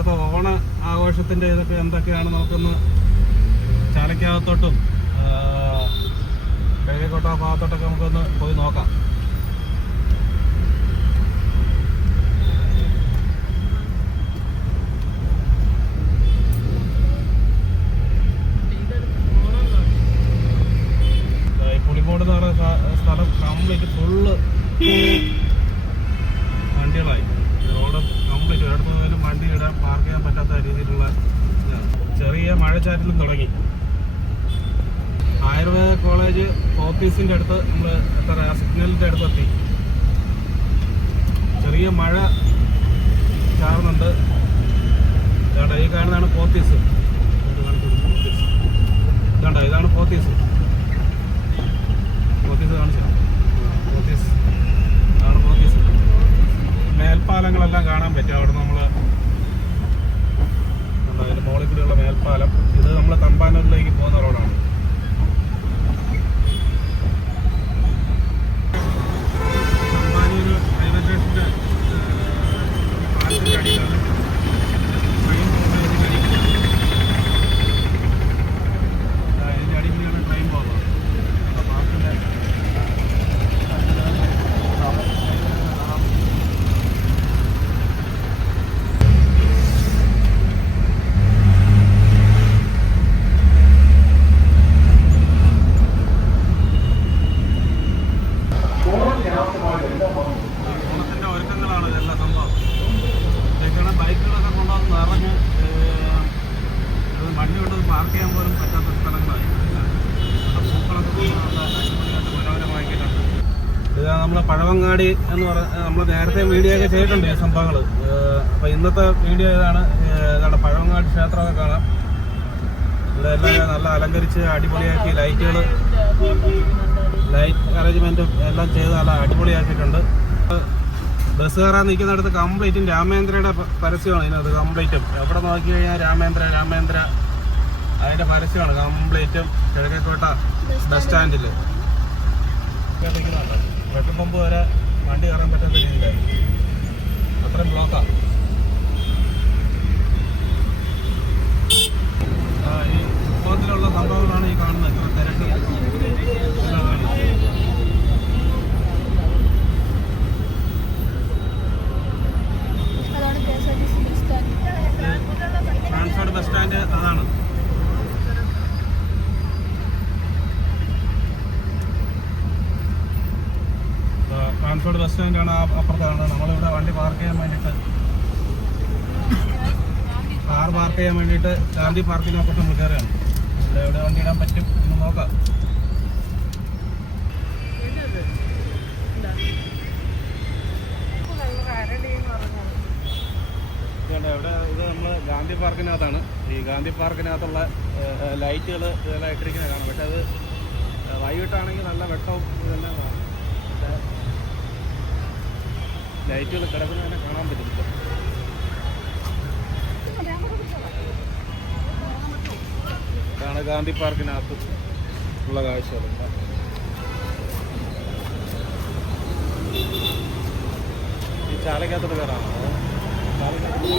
അവിടുത്തെ ഓണ ആഘോഷത്തിന്റെ ഇതൊക്കെ എന്തൊക്കെയാണ് നമുക്കൊന്ന് ചാലക്കകത്തോട്ടും കിഴക്കേക്കോട്ട ആ ഭാഗത്തോട്ടൊക്കെ നമുക്കൊന്ന് പോയി നോക്കാം. പുളിമോട് എന്ന് പറയുന്ന സ്ഥ- സ്ഥലം കംപ്ലീറ്റ് ഫുള്ള് വണ്ടികളായി റോഡ് കംപ്ലീറ്റ് ഒരിടത്ത് പോലും വണ്ടി ഇടാൻ പാർക്ക് ചെയ്യാൻ പറ്റാത്ത രീതിയിലുള്ള ഇതാണ്. ചെറിയ മഴച്ചാറ്റിലും തുടങ്ങി ആയുർവേദ കോളേജ് ഓഫീസിന്റെ അടുത്ത് നമ്മൾ എത്ര സിഗ്നലിന്റെ അടുത്ത് എത്തി ചെറിയ മഴ ചാറുന്നുണ്ട്. ഇതാണ്ട ഈ കാണുന്നതാണ് പോത്തീസ് കേട്ടോ ഇതാണ് പോത്തീസ് പോത്തീസ് കാണിച്ചു പോത്തീസ് ഇതാണ് പോത്തീസ് മേൽപ്പാലങ്ങളെല്ലാം കാണാൻ പറ്റും അവിടെ നമ്മൾ അതിന്റെ കൂടിയുള്ള മേൽപ്പാലം. ഇത് നമ്മൾ തമ്പാനൂരിലേക്ക് പോകുന്ന റോഡാണ് പറ്റാത്ത സ്ഥലങ്ങളായി ഇത് നമ്മളെ പഴവങ്ങാടി എന്ന് പറഞ്ഞ നമ്മൾ നേരത്തെ വീഡിയോ ഒക്കെ ചെയ്തിട്ടുണ്ട് ഈ സംഭവങ്ങൾ അപ്പോൾ ഇന്നത്തെ വീഡിയോ ഇതാണ് ഇതാണ് പഴവങ്ങാടി ക്ഷേത്രമൊക്കെ കാണാം. ഇവിടെ എല്ലാം നല്ല അലങ്കരിച്ച് അടിപൊളിയാക്കി ലൈറ്റുകൾ ലൈറ്റ് അറേഞ്ച്മെന്റും എല്ലാം ചെയ്ത് നല്ല അടിപൊളിയാക്കിയിട്ടുണ്ട്. ബസ് കയറാൻ നിൽക്കുന്നിടത്ത് കംപ്ലീറ്റും രാമേന്ദ്രയുടെ പരസ്യമാണ് ഇതിനകത്ത് കംപ്ലീറ്റും. എവിടെ നോക്കി കഴിഞ്ഞാൽ രാമേന്ദ്ര രാമേന്ദ്ര അതിന്റെ പരസ്യമാണ്. കംപ്ലീറ്റും കിഴക്കേക്കോട്ട ബസ് സ്റ്റാൻഡിൽ പെട്രോൾ പമ്പ് വരെ വണ്ടി കയറാൻ പറ്റാത്ത രീതിയിലായി. അത്രയും ബ്ലോക്കാ ആ, ഈ സംഭവങ്ങളാണ് ഈ കാണുന്നത്. ഇത്ര തിരക്ക്. എല്ലാം കാണിക്കുന്നത്. ട്രാൻസ്പോർട്ട് ബസ് സ്റ്റാൻഡ് അതാണ്. ട്രാൻസ്പോർട്ട് ബസ് സ്റ്റാൻഡാണ് അപ്പുറത്താണ് നമ്മളിവിടെ വണ്ടി പാർക്ക് ചെയ്യാൻ വേണ്ടിയിട്ട് കാർ പാർക്ക് ചെയ്യാൻ വേണ്ടിയിട്ട് ഗാന്ധി പാർക്കിനപ്പുറത്ത് നമ്മൾ കയറുകയാണ് ഇവിടെ എവിടെ വണ്ടി ഇടാൻ പറ്റും എന്ന് നോക്കാം. ഇവിടെ ഇത് നമ്മൾ ഗാന്ധി പാർക്കിനകത്താണ് ഈ ഗാന്ധി പാർക്കിനകത്തുള്ള ലൈറ്റുകൾ ഇതെല്ലാം ഇട്ടിരിക്കുന്നത് കാണാം. പക്ഷെ അത് വൈകിട്ടാണെങ്കിൽ നല്ല വെട്ടവും ഇതെല്ലാം കാണാം. ലൈറ്റുകൾ കിടക്കുന്നത് തന്നെ കാണാൻ പറ്റും ഇതാണ് ഗാന്ധി പാർക്കിനകത്ത് ഉള്ള കാഴ്ചകൾ. ഈ ചാലക്കകത്തോട്ട് കയറാണോ ചാലക്കകത്ത്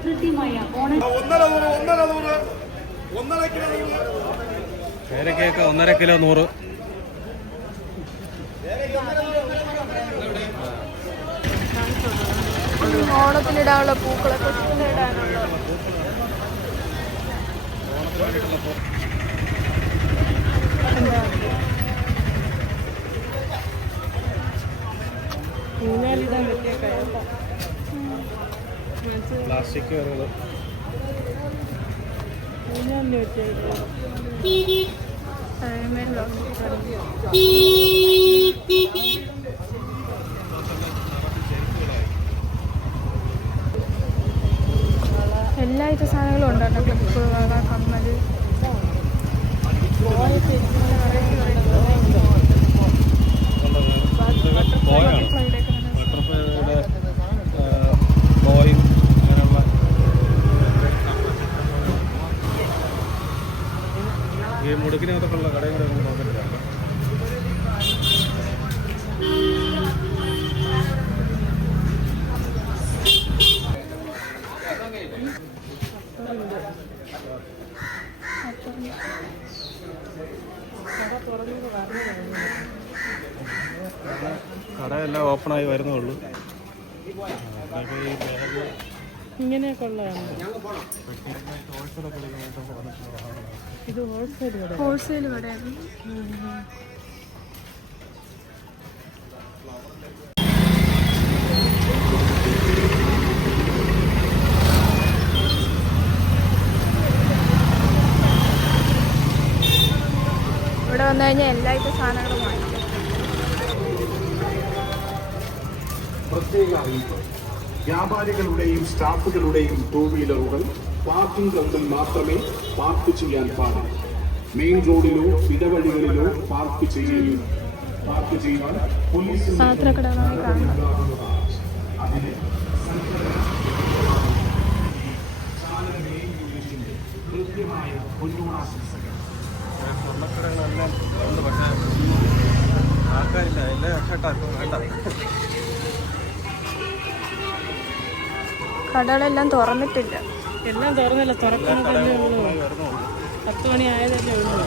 കൃത്യമായ ഓണ പേരക്കേക്ക് ഒന്നര കിലോ നൂറ്. ഓണത്തിനിടാനുള്ള പൂക്കളൊക്കെ ഇടാനുള്ള ഊഞ്ഞാലിടാൻ പറ്റിയ കയപ്പ പ്ലാസ്റ്റിക് കവറുകൾ എല്ലാവിധ സാധനങ്ങളും ഉണ്ട്? ഈ മുടുക്കിനകത്തൊക്കെയുള്ള കടയും കൂടെ നമുക്ക് നോക്കിയിട്ടാണ് കടയെല്ലാം ഓപ്പണായി വരുന്നുള്ളൂ ഈ ബാഗ് ഇങ്ങനെയൊക്കെ ഉള്ളതാണ്. ഇത് ഹോൾസെയിൽ കട ഹോൾസെയിൽ കടയാണ്. ഇവിടെ വന്നു കഴിഞ്ഞാൽ വ്യാപാരികളുടെയും സ്റ്റാഫുകളുടെയും ടൂ വീലറുകൾ പാർക്കിംഗ് ഗ്രൗണ്ടിൽ മാത്രമേ പാർക്ക് ചെയ്യാൻ പാടില്ല മെയിൻ റോഡിലോ ഇടവഴികളിലോ പാർക്ക് ചെയ്യുകയും പാർക്ക് ചെയ്യാൻ പോലീസ് അതിന് കൃത്യമായ പൊന്നോണാശംസകൾ സ്വർണക്കടകളെല്ലാം ഉണ്ട് പക്ഷേ ആൾക്കാരില്ല. എല്ലാം കേട്ടാ ഇപ്പം കടകളെല്ലാം തുറന്നിട്ടില്ല. എല്ലാം തുറന്നില്ല തുറക്കുന്നതല്ലേ ഉള്ളൂ. പത്ത് മണി ആയതല്ലേ ഉള്ളൂ.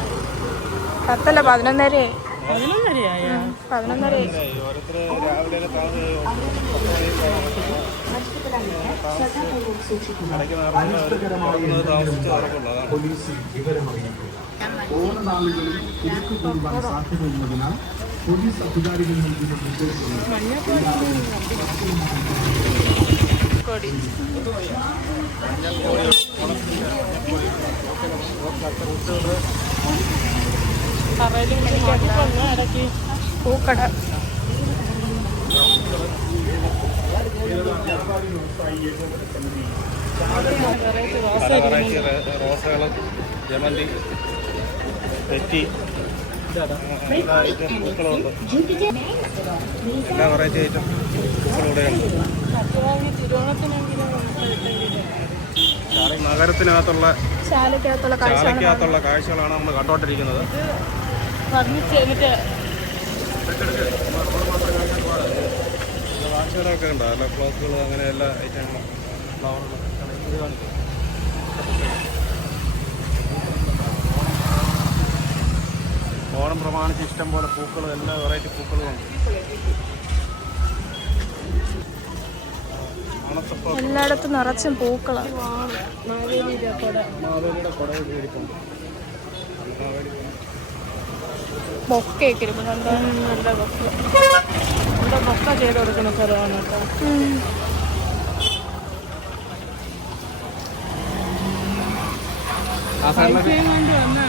പത്തല്ല പതിനൊന്നരയെ പതിനൊന്നരയായ? പതിനൊന്നര പോലീസിൽ വിവരമറിയിക്കുക ഓണനാളുകളിൽ തിരക്ക് കൂടുവാൻ സാധ്യതയുള്ളതിനാൽ പോലീസ് അധികാരികൾ നൽകുന്ന നിർദ്ദേശങ്ങൾ ഇടയ്ക്ക് പൂക്കട. റോസകളും ജമന്തി തെറ്റി എല്ലാ ഐറ്റം പൂക്കളുണ്ട്. എല്ലാ വെറൈറ്റി ഐറ്റം പൂക്കളിവിടെയുണ്ട് നഗരത്തിനകത്തുള്ള ശാലക്കകത്തുള്ള കാഴ്ചകളാണ് നമ്മൾ കണ്ടോണ്ടിരിക്കുന്നത്. കാഴ്ചകളൊക്കെ ഉണ്ട്. അല്ല അങ്ങനെ എല്ലാ ഐറ്റങ്ങളും. ഫ്ലവറുകൾ ഇത് കാണിക്കും ഓണം പ്രമാണിച്ച് ഇഷ്ടം പോലെ പൂക്കളും എല്ലാ വെറൈറ്റി പൂക്കളും ഉണ്ട്. എല്ലായിടത്തും നിറച്ചും പൂക്കളാണ്. നല്ല ബൊക്ക. ഇവിടെ ബൊക്ക ചെയ്ത് കൊടുക്കുന്ന സ്ഥലമാണ് കേട്ടോ.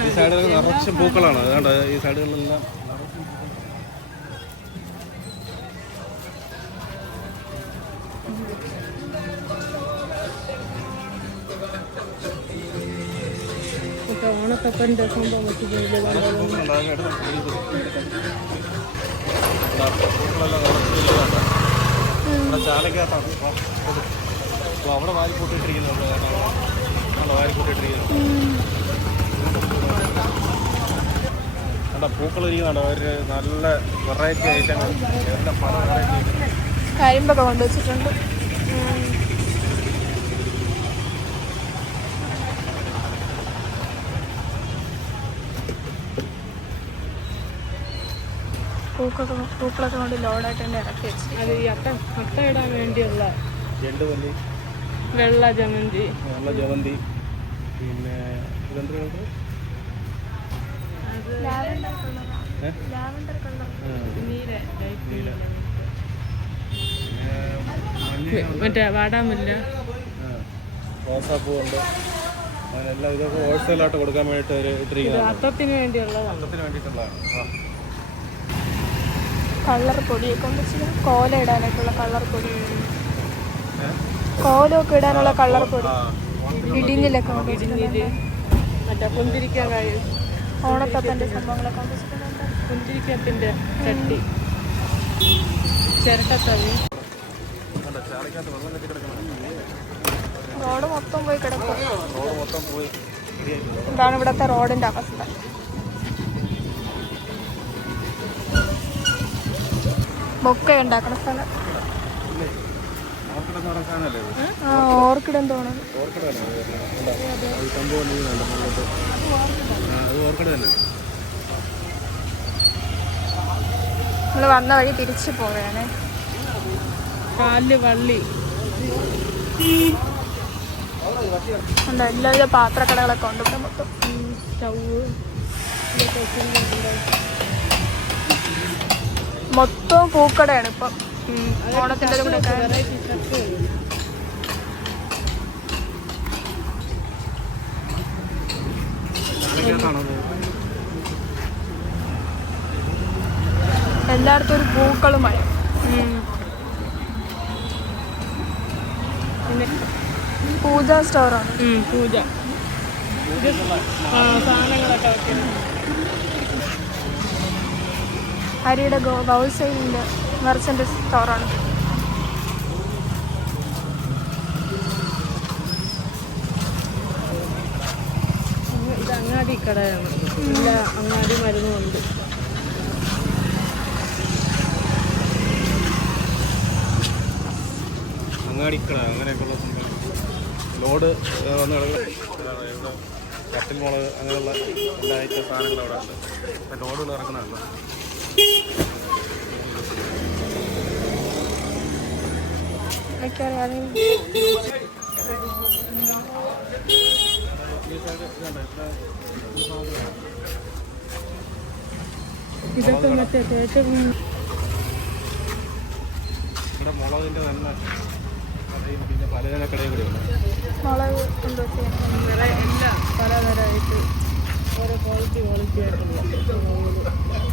ഈ സൈഡിലൊക്കെ നിറച്ചും പൂക്കളാണ്. അതുകൊണ്ട് ഈ സൈഡുകളിലെല്ലാം അവിടെ വാരി പൂക്കൾ ഇരിക്കുന്നുണ്ട് നല്ല വെറൈറ്റി ഐറ്റങ്ങൾ കരിമ്പൊക്കെ കൊണ്ടുവച്ചിട്ടുണ്ട് പൂക്കൊക്കെ പൂക്കളൊക്കെ കൊണ്ട് ലോഡായിട്ട് തന്നെ ഇറക്കി വെച്ചു. അത് ഈ അട്ട അട്ട ഇടാൻ വേണ്ടിയുള്ള ചെണ്ടുമല്ലി വെള്ള? ജമന്തി. വെള്ള ജമന്തി. പിന്നെ മറ്റേ വാടാമുല്ല. റോസാപ്പൂ ഉണ്ട്. അങ്ങനെല്ലാം ഇതൊക്കെ ഹോൾസെയിലായിട്ട് കൊടുക്കാൻ വേണ്ടിയിട്ട് ഒരു ഇത് അത്തത്തിന് വേണ്ടിയുള്ളതാണ് അത്തത്തിന് വേണ്ടിയിട്ടുള്ളതാണ്. ആ. കളർ പൊടി ഇച്ചിരി. കോല ഇടാനായിട്ടുള്ള കളർ പൊടി. കോലമൊക്കെ ഇടാനുള്ള കളർ പൊടി. ഇടിഞ്ഞിലൊക്കെ ഓണത്തപ്പന്റെ സംഭവങ്ങളൊക്കെ വെച്ചിട്ടുണ്ട്. ചട്ടി. ചിരട്ടത്തവി. റോഡ് മൊത്തം പോയി കിടക്കും. ഇതാണ് ഇവിടുത്തെ റോഡിന്റെ അവസ്ഥ. മുകളിലോട്ട് ആ അത് ഓർക്കിഡ് നമ്മൾ വന്ന വഴി തിരിച്ചു പോവുകയാണ് കാൽ വള്ളി. ഉണ്ട് എല്ലാവിധ പാത്രക്കടകളൊക്കെ ഉണ്ട് ഇവിടെ മൊത്തം. സ്റ്റൗവ് മൊത്തം പൂക്കടയാണ് ഇപ്പം. ഓണത്തിന്റെ കൂടെ? എല്ലായിടത്തും ഒരു പൂക്കളുമായി പിന്നെ പൂജ സ്റ്റോറാണ് പൂജ. സാധനങ്ങളൊക്കെ വെക്കുന്നത്. ഹരിയുടെ ഗോ ഹോൾസെയിലിന്റെ മെർച്ചന്റ് സ്റ്റോറാണ് ഇത് അങ്ങാടി കടയാണ്. എല്ലാ അങ്ങാടി മരുന്നുമുണ്ട് അങ്ങാടിക്കട അങ്ങനെയൊക്കെയുള്ള സംഭവം ലോഡ് വന്ന് കട്ടിൽ മുളക് അങ്ങനെയുള്ള എല്ലാ ഐറ്റം സാധനങ്ങളും അവിടെ ഉണ്ട്. ലോഡുകൾ ഇറക്കുന്നുണ്ട് എനിക്കറിയാം ഇതൊക്കെ ഇവിടെ മുളകിന്റെ തന്നെ കടയും പിന്നെ പലചന കടയും കൂടെ ഉണ്ട് മുളക് പലതരമായിട്ട് ഓരോ ക്വാളിറ്റി ക്വാളിറ്റി ആയിട്ടുള്ള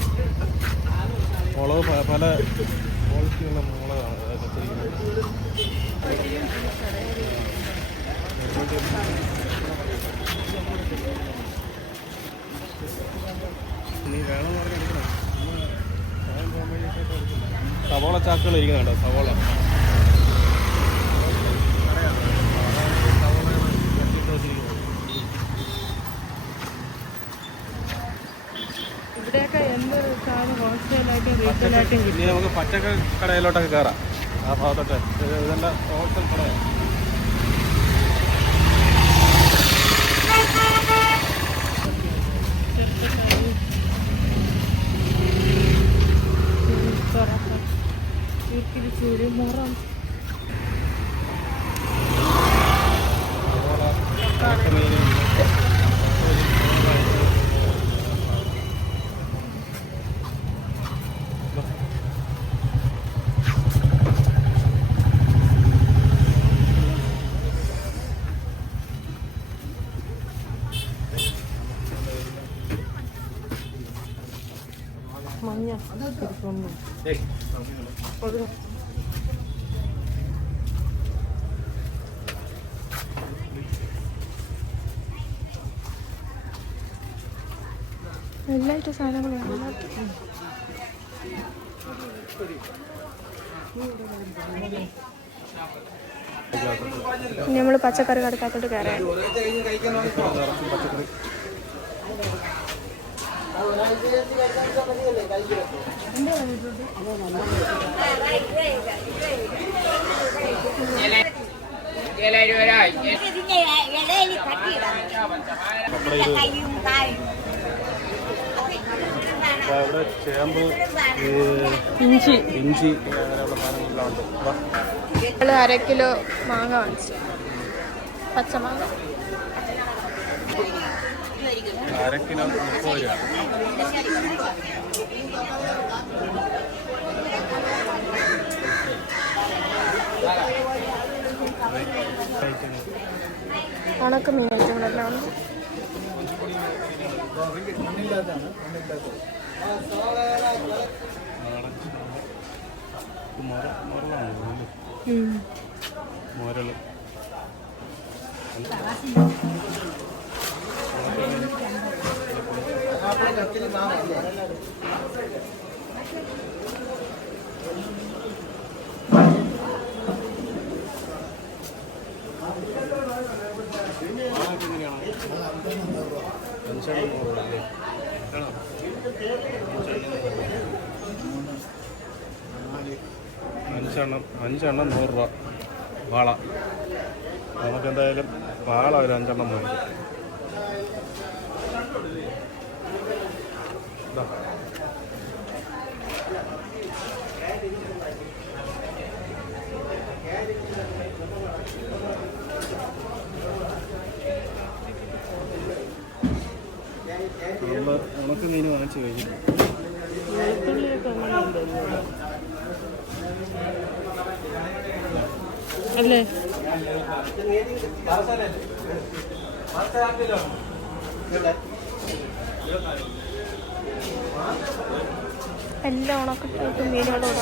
മുളക് പല പല ക്വാളിറ്റിയുള്ള മുളകാണ് നീ വേണമെന്ന് പറഞ്ഞാൽ. സവോള ചാക്കുകൾ ഇരിക്കുന്നുണ്ടോ സവോള. ഇനി നമുക്ക് പച്ചക്ക കടയിലോട്ടൊക്കെ കയറാം ആ ഭാഗത്തോട്ട്. ഇത് ഇതെല്ലാം ഹോൾസെയിൽ കടയാണ് ചുരുമുറം സവോള എല്ലായിട്ട് സാധനങ്ങളും നമ്മൾ പച്ചക്കറി കടക്കാത്തോട്ട് കയറാൻ കായും ദാ ഇവിടെ ചേമ്പ് ഇഞ്ചി. ഇഞ്ചി അങ്ങനെയുള്ള സാധനങ്ങളെല്ലാം ഉണ്ട് അര കിലോ മാങ്ങ വാങ്ങിച്ചു. പച്ചമാങ്ങ. അര കിലോ മുപ്പത് രൂപ. ഉണക്ക മീൻ ഐറ്റങ്ങളെല്ലാം ഉണ്ട് ഉം. മോരൽ അഞ്ചെണ്ണം അഞ്ചെണ്ണം നൂറ് രൂപ. വാള. നമുക്കെന്തായാലും വാള ഒരു അഞ്ചെണ്ണം മതി ഇതാ. നമ്മൾ ഉണക്ക മീൻ വാങ്ങിച്ചു ഉണ്ടല്ലോ. അല്ലേ? എല്ലാം ഉണക്കിട്ട് മീനുകളും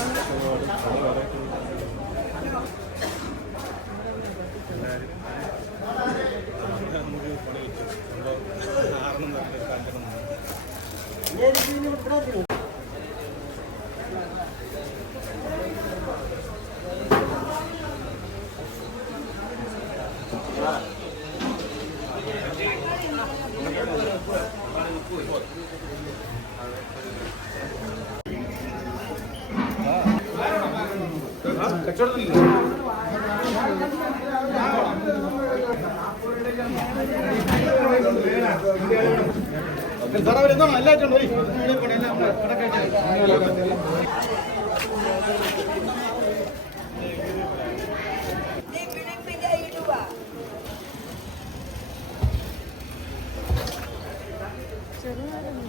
ചെറുനാരങ്ങ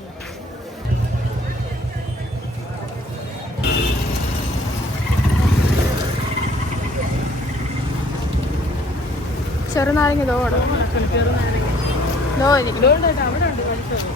ചെറുനാരങ്ങ ഇതോ ഇതുകൊണ്ടായിട്ട് അവിടെ ഉണ്ട് പഠിച്ചത്